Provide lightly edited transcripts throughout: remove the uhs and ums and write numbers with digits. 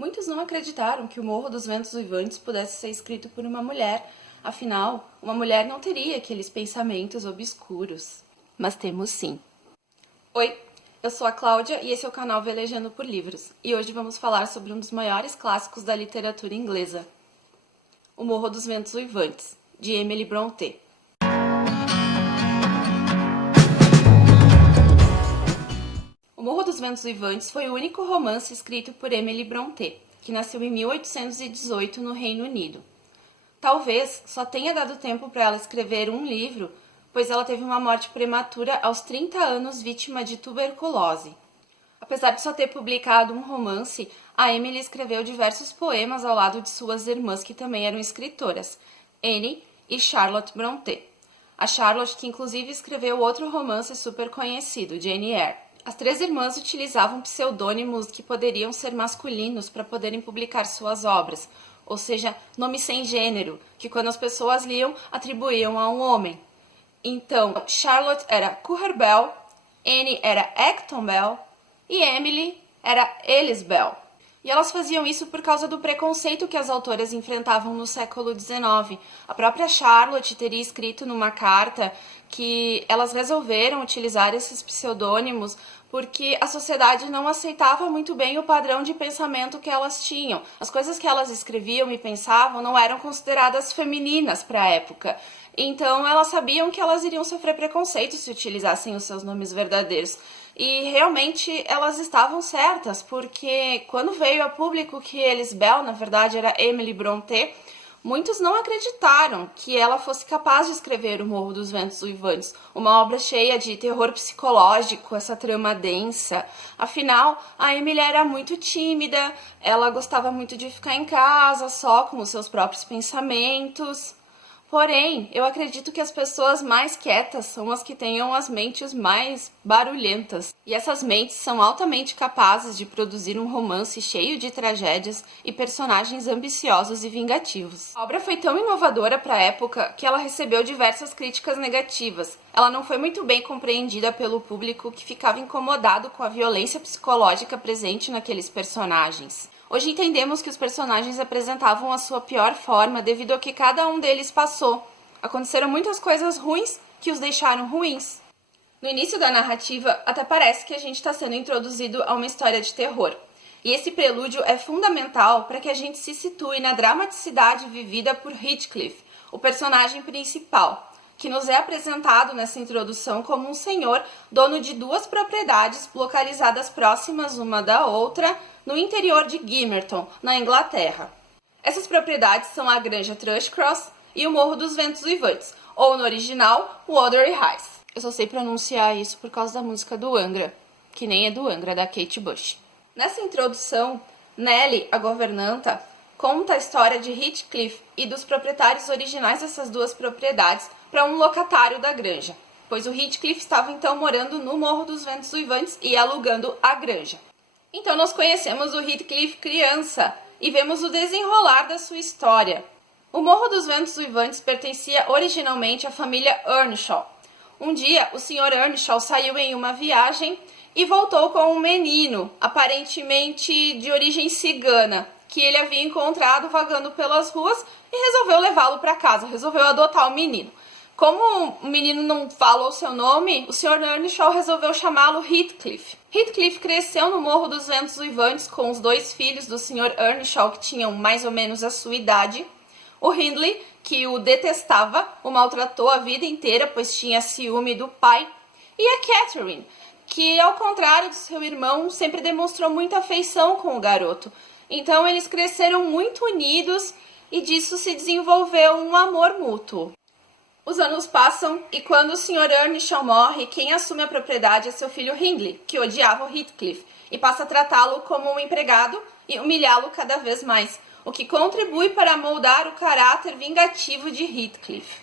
Muitos não acreditaram que o Morro dos Ventos Uivantes pudesse ser escrito por uma mulher, afinal, uma mulher não teria aqueles pensamentos obscuros. Mas temos sim. Oi, eu sou a Cláudia e esse é o canal Velejando por Livros, e hoje vamos falar sobre um dos maiores clássicos da literatura inglesa, O Morro dos Ventos Uivantes, de Emily Brontë. O Morro dos Ventos Uivantes foi o único romance escrito por Emily Brontë, que nasceu em 1818 no Reino Unido. Talvez só tenha dado tempo para ela escrever um livro, pois ela teve uma morte prematura aos 30 anos vítima de tuberculose. Apesar de só ter publicado um romance, a Emily escreveu diversos poemas ao lado de suas irmãs que também eram escritoras, Anne e Charlotte Brontë. A Charlotte que inclusive escreveu outro romance super conhecido, Jane Eyre. As três irmãs utilizavam pseudônimos que poderiam ser masculinos para poderem publicar suas obras, ou seja, nome sem gênero, que quando as pessoas liam, atribuíam a um homem. Então, Charlotte era Currer Bell, Anne era Acton Bell e Emily era Ellis Bell. E elas faziam isso por causa do preconceito que as autoras enfrentavam no século XIX. A própria Charlotte teria escrito numa carta que elas resolveram utilizar esses pseudônimos porque a sociedade não aceitava muito bem o padrão de pensamento que elas tinham. As coisas que elas escreviam e pensavam não eram consideradas femininas para a época. Então elas sabiam que elas iriam sofrer preconceito se utilizassem os seus nomes verdadeiros. E realmente elas estavam certas, porque quando veio a público que Ellis Bell, na verdade, era Emily Brontë, muitos não acreditaram que ela fosse capaz de escrever O Morro dos Ventos Uivantes, uma obra cheia de terror psicológico, essa trama densa. Afinal, a Emily era muito tímida, ela gostava muito de ficar em casa, só com os seus próprios pensamentos. Porém, eu acredito que as pessoas mais quietas são as que tenham as mentes mais barulhentas. E essas mentes são altamente capazes de produzir um romance cheio de tragédias e personagens ambiciosos e vingativos. A obra foi tão inovadora para a época que ela recebeu diversas críticas negativas. Ela não foi muito bem compreendida pelo público que ficava incomodado com a violência psicológica presente naqueles personagens. Hoje entendemos que os personagens apresentavam a sua pior forma devido ao que cada um deles passou. Aconteceram muitas coisas ruins que os deixaram ruins. No início da narrativa, até parece que a gente está sendo introduzido a uma história de terror. E esse prelúdio é fundamental para que a gente se situe na dramaticidade vivida por Heathcliff, o personagem principal, que nos é apresentado nessa introdução como um senhor dono de duas propriedades localizadas próximas uma da outra, no interior de Gimmerton, na Inglaterra. Essas propriedades são a Granja Thrushcross e o Morro dos Ventos Uivantes, ou no original, Wuthering Heights. Eu só sei pronunciar isso por causa da música do Angra, que nem é do Angra, da Kate Bush. Nessa introdução, Nellie, a governanta, conta a história de Heathcliff e dos proprietários originais dessas duas propriedades para um locatário da granja, pois o Heathcliff estava então morando no Morro dos Ventos Uivantes e alugando a granja. Então nós conhecemos o Heathcliff criança e vemos o desenrolar da sua história. O Morro dos Ventos Uivantes pertencia originalmente à família Earnshaw. Um dia, o Sr. Earnshaw saiu em uma viagem e voltou com um menino, aparentemente de origem cigana, que ele havia encontrado vagando pelas ruas e resolveu levá-lo para casa, resolveu adotar o menino. Como o menino não fala o seu nome, o Sr. Earnshaw resolveu chamá-lo Heathcliff. Heathcliff cresceu no Morro dos Ventos Uivantes com os dois filhos do Sr. Earnshaw, que tinham mais ou menos a sua idade. O Hindley, que o detestava, o maltratou a vida inteira, pois tinha ciúme do pai. E a Catherine, que, ao contrário do seu irmão, sempre demonstrou muita afeição com o garoto. Então eles cresceram muito unidos e disso se desenvolveu um amor mútuo. Os anos passam e quando o Sr. Earnshaw morre, quem assume a propriedade é seu filho Hindley, que odiava o Heathcliff e passa a tratá-lo como um empregado e humilhá-lo cada vez mais, o que contribui para moldar o caráter vingativo de Heathcliff.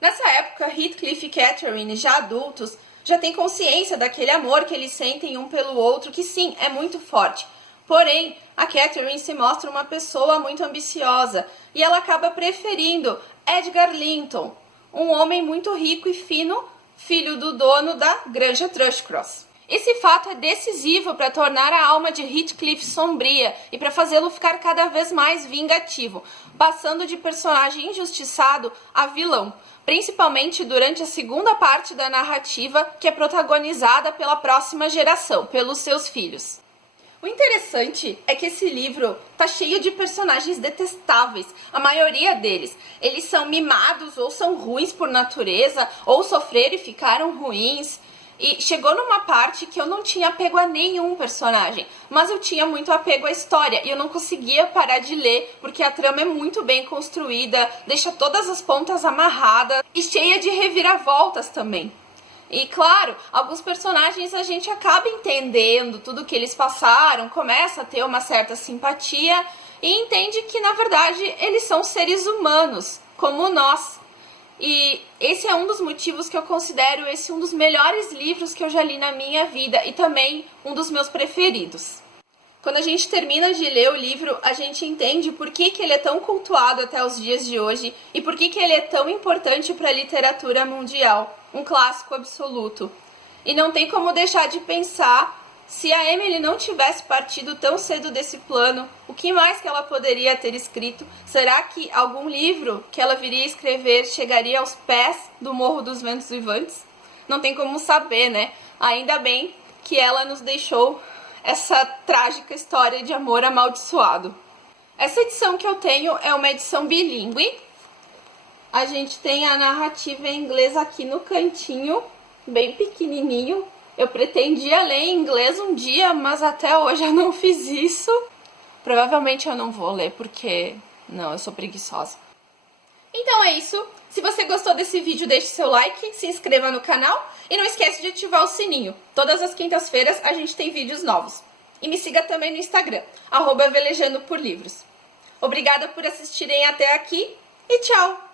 Nessa época, Heathcliff e Catherine, já adultos, já têm consciência daquele amor que eles sentem um pelo outro, que sim, é muito forte. Porém, a Catherine se mostra uma pessoa muito ambiciosa e ela acaba preferindo Edgar Linton, um homem muito rico e fino, filho do dono da Granja Thrushcross. Esse fato é decisivo para tornar a alma de Heathcliff sombria e para fazê-lo ficar cada vez mais vingativo, passando de personagem injustiçado a vilão, principalmente durante a segunda parte da narrativa, que é protagonizada pela próxima geração, pelos seus filhos. O interessante é que esse livro tá cheio de personagens detestáveis, a maioria deles. Eles são mimados ou são ruins por natureza, ou sofreram e ficaram ruins. E chegou numa parte que eu não tinha apego a nenhum personagem, mas eu tinha muito apego à história e eu não conseguia parar de ler, porque a trama é muito bem construída, deixa todas as pontas amarradas e cheia de reviravoltas também. E claro, alguns personagens a gente acaba entendendo tudo que eles passaram, começa a ter uma certa simpatia e entende que na verdade eles são seres humanos, como nós. E esse é um dos motivos que eu considero esse um dos melhores livros que eu já li na minha vida e também um dos meus preferidos. Quando a gente termina de ler o livro, a gente entende por que ele é tão cultuado até os dias de hoje e por que ele é tão importante para a literatura mundial, um clássico absoluto. E não tem como deixar de pensar, se a Emily não tivesse partido tão cedo desse plano, o que mais que ela poderia ter escrito? Será que algum livro que ela viria a escrever chegaria aos pés do Morro dos Ventos Uivantes? Não tem como saber, né? Ainda bem que ela nos deixou essa trágica história de amor amaldiçoado. Essa edição que eu tenho é uma edição bilíngue. A gente tem a narrativa em inglês aqui no cantinho, bem pequenininho. Eu pretendia ler em inglês um dia, mas até hoje eu não fiz isso. Provavelmente eu não vou ler porque, não, eu sou preguiçosa. Então é isso. Se você gostou desse vídeo, deixe seu like, se inscreva no canal e não esquece de ativar o sininho. Todas as quintas-feiras a gente tem vídeos novos. E me siga também no Instagram, @velejandopor livros. Obrigada por assistirem até aqui e tchau!